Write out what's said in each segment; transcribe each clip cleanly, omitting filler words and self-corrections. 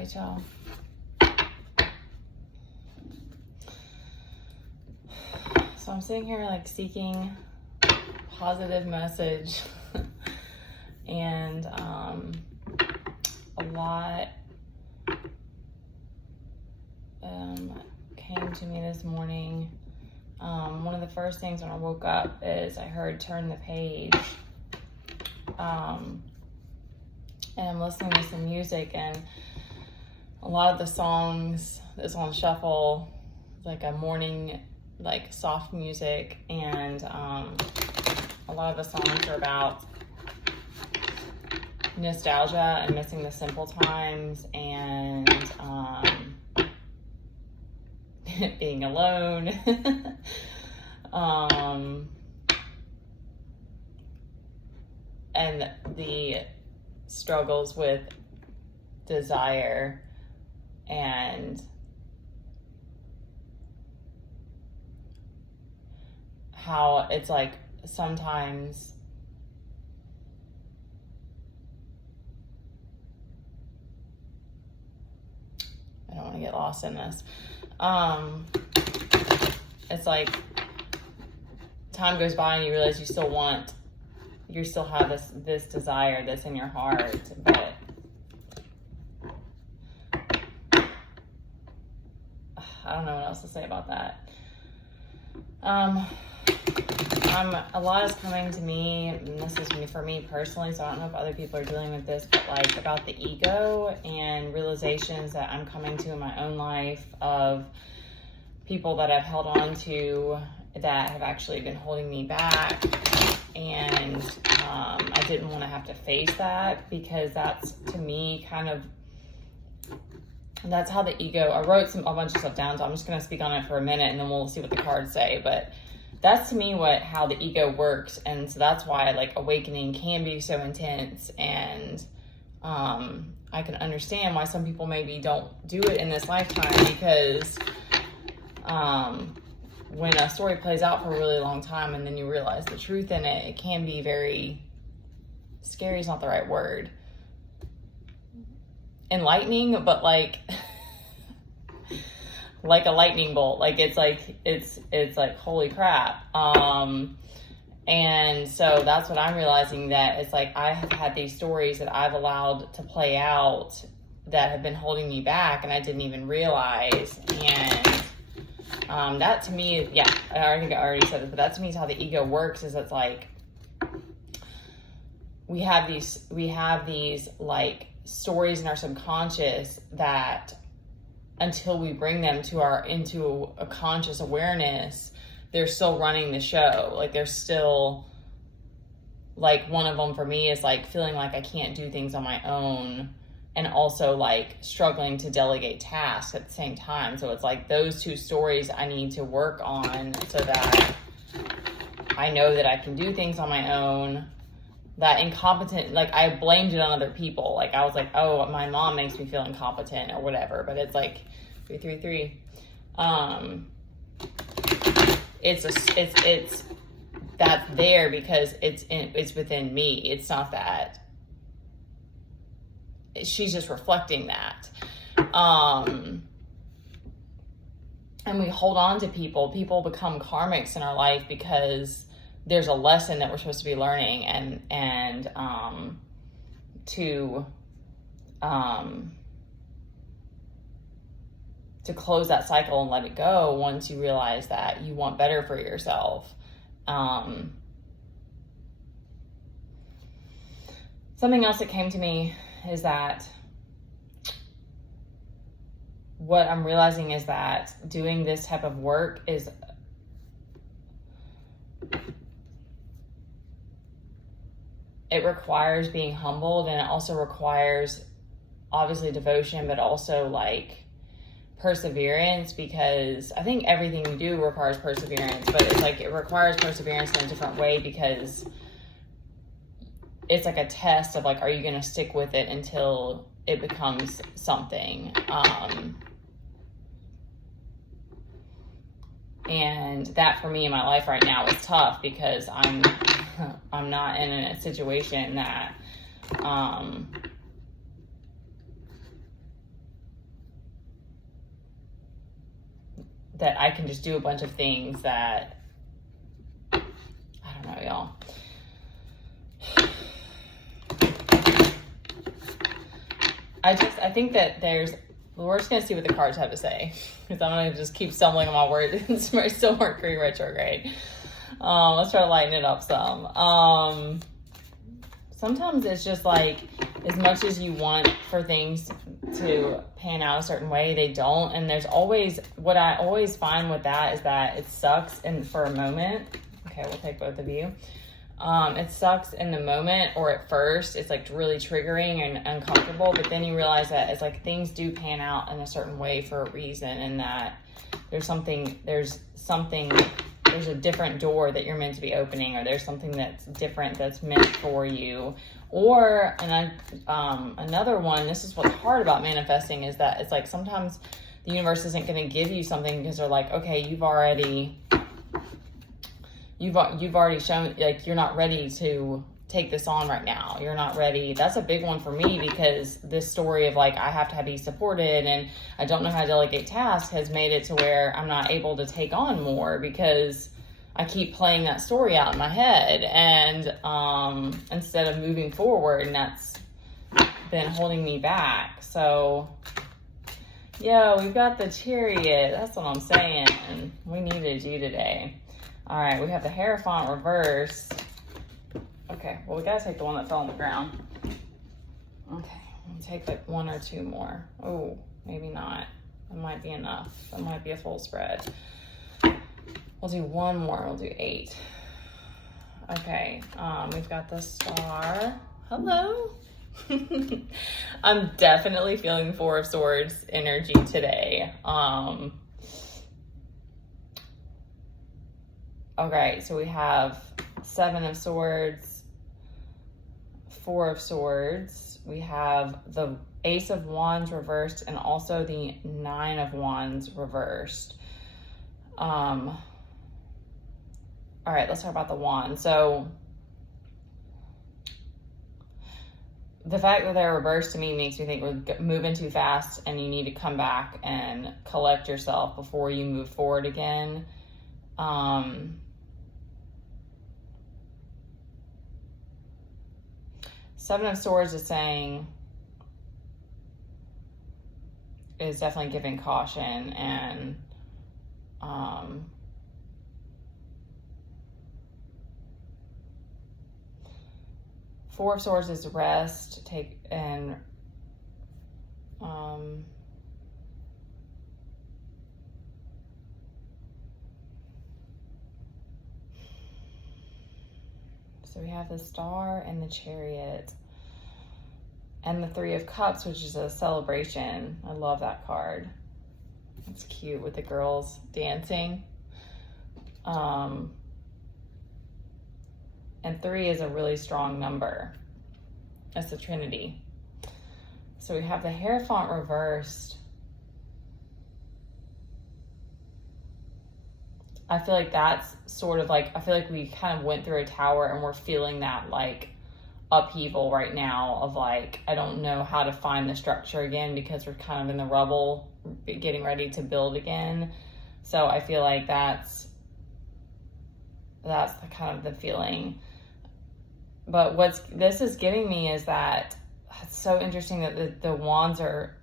right, y'all. So I'm sitting here like seeking positive message and a lot came to me this morning. One of the first things when I woke up is I heard "Turn the Page," and I'm listening to some music, and a lot of the songs is on shuffle, like a morning, like soft music, and a lot of the songs are about nostalgia and missing the simple times and being alone. And the struggles with desire and how it's like sometimes I don't want to get lost in this. It's like time goes by and you realize you still have this desire that's in your heart, but I don't know what else to say about that. A lot is coming to me, and this is for me personally, so I don't know if other people are dealing with this, but like about the ego and realizations that I'm coming to in my own life of people that I've held on to that have actually been holding me back. And I didn't want to have to face that, because that's, to me, that's how the ego, I wrote a bunch of stuff down, so I'm just going to speak on it for a minute and then we'll see what the cards say. But that's, to me, how the ego works. And so that's why like awakening can be so intense. And I can understand why some people maybe don't do it in this lifetime, because when a story plays out for a really long time and then you realize the truth in it, it can be very scary. Is not the right word. Enlightening, but like a lightning bolt. Like it's like holy crap. And so that's what I'm realizing, that it's like I have had these stories that I've allowed to play out that have been holding me back, and I didn't even realize. And that to me, yeah, I think I already said it, but that to me is how the ego works. Is it's like we have these like stories in our subconscious that until we bring them into a conscious awareness, they're still running the show. Like they're still, like one of them for me is like feeling like I can't do things on my own, and also like struggling to delegate tasks at the same time. So it's like those two stories I need to work on so that I know that I can do things on my own. That incompetent, like I blamed it on other people. Like I was like, oh, my mom makes me feel incompetent or whatever. But it's like 333. It's that's there because it's within me. It's not that. She's just reflecting that. And we hold on to people. People become karmics in our life because there's a lesson that we're supposed to be learning, and to close that cycle and let it go once you realize that you want better for yourself. Something else that came to me is that what I'm realizing is that doing this type of work it requires being humbled, and it also requires obviously devotion, but also like perseverance, because I think everything you do requires perseverance, but it's like it requires perseverance in a different way, because it's like a test of like, are you going to stick with it until it becomes something? And that for me in my life right now is tough, because I'm not in a situation that that I can just do a bunch of things that, I don't know, y'all. I think that we're just going to see what the cards have to say, because I'm going to just keep stumbling on my words. It's still Mercury retrograde. Let's try to lighten it up some. Sometimes it's just like, as much as you want for things to pan out a certain way, they don't. And there's always, what I always find with that is that it sucks for a moment. Okay, we'll take both of you. It sucks in the moment, or at first it's like really triggering and uncomfortable, but then you realize that it's like things do pan out in a certain way for a reason, and that there's a different door that you're meant to be opening, or there's something that's different that's meant for you. Or, another one, this is what's hard about manifesting, is that it's like sometimes the universe isn't going to give you something because they're like, okay, you've already shown, like, you're not ready to take this on right now. You're not ready. That's a big one for me, because this story of like, I have to be supported and I don't know how to delegate tasks has made it to where I'm not able to take on more, because I keep playing that story out in my head, and instead of moving forward, and that's been holding me back. So yeah, we've got the Chariot. That's what I'm saying. We needed you today. All right, we have the Hierophant reversed. Okay, well, we gotta take the one that fell on the ground. Okay, we'll take like one or two more. Oh, maybe not. That might be enough. That might be a full spread. We'll do one more. We'll do 8. Okay, we've got the Star. Hello. I'm definitely feeling 4 of Swords energy today. Okay, so we have 7 of Swords, 4 of Swords. We have the Ace of Wands reversed, and also the 9 of Wands reversed. All right, let's talk about the wand. So the fact that they're reversed to me makes me think we're moving too fast, and you need to come back and collect yourself before you move forward again. 7 of Swords is definitely giving caution, and 4 of Swords is rest, so we have the Star and the Chariot, and the 3 of Cups, which is a celebration. I love that card. It's cute with the girls dancing. And 3 is a really strong number. That's the Trinity. So we have the Hierophant reversed. I feel like that's sort of like, I feel like we kind of went through a tower, and we're feeling that like upheaval right now of like, I don't know how to find the structure again, because we're kind of in the rubble, getting ready to build again. So I feel like that's the kind of the feeling. But this is giving me is that it's so interesting that the wands are,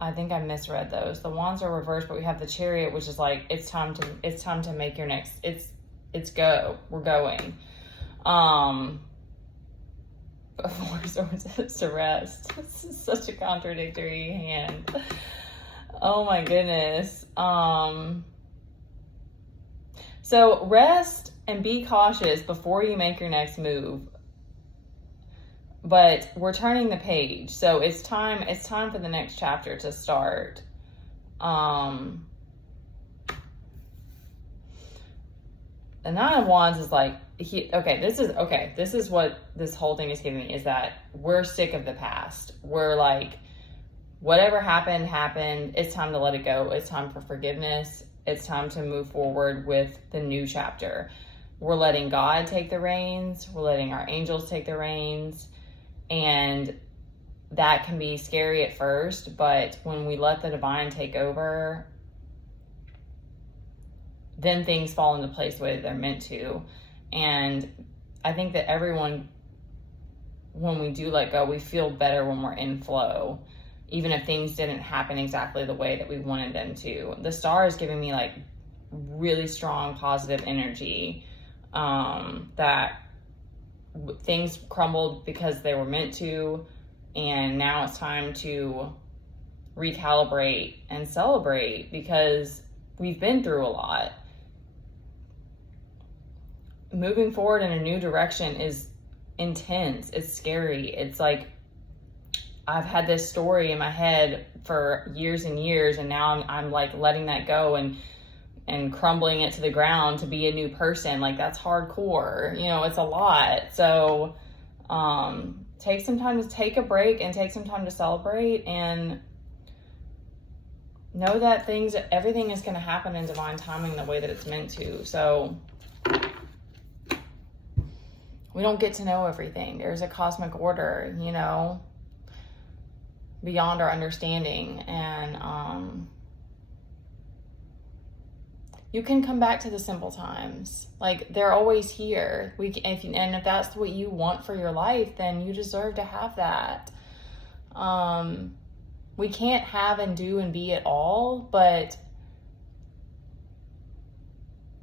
I think I misread those. The wands are reversed, but we have the Chariot, which is like, it's time to make your next, it's go, we're going. But 4 of Swords is to rest. This is such a contradictory hand. Oh my goodness. So rest and be cautious before you make your next move. But we're turning the page, so it's time for the next chapter to start. The 9 of Wands is like, this is what this whole thing is giving me, is that we're sick of the past. We're like, whatever happened. It's time to let it go. It's time for forgiveness. It's time to move forward with the new chapter. We're letting God take the reins. We're letting our angels take the reins. And that can be scary at first, but when we let the divine take over, then things fall into place the way that they're meant to. And I think that everyone, when we do let go, we feel better when we're in flow, even if things didn't happen exactly the way that we wanted them to. The star is giving me like really strong positive energy, that things crumbled because they were meant to, and now it's time to recalibrate and celebrate because we've been through a lot. Moving forward in a new direction is intense. It's scary. It's like I've had this story in my head for years and years, and now I'm like letting that go and crumbling it to the ground to be a new person. Like, that's hardcore. You know, it's a lot. So take some time to take a break and take some time to celebrate, and know that everything is going to happen in divine timing the way that it's meant to. So we don't get to know everything. There's a cosmic order, you know, beyond our understanding. And you can come back to the simple times. Like, they're always here. If that's what you want for your life, then you deserve to have that. We can't have and do and be it all, but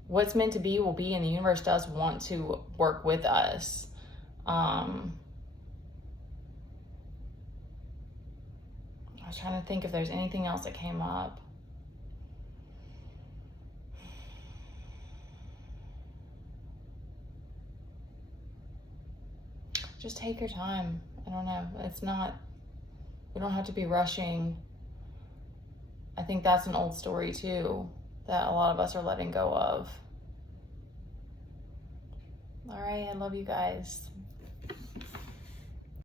what's meant to be will be, and the universe does want to work with us. I was trying to think if there's anything else that came up. Just take your time. I don't know. We don't have to be rushing. I think that's an old story too, that a lot of us are letting go of. All right, I love you guys.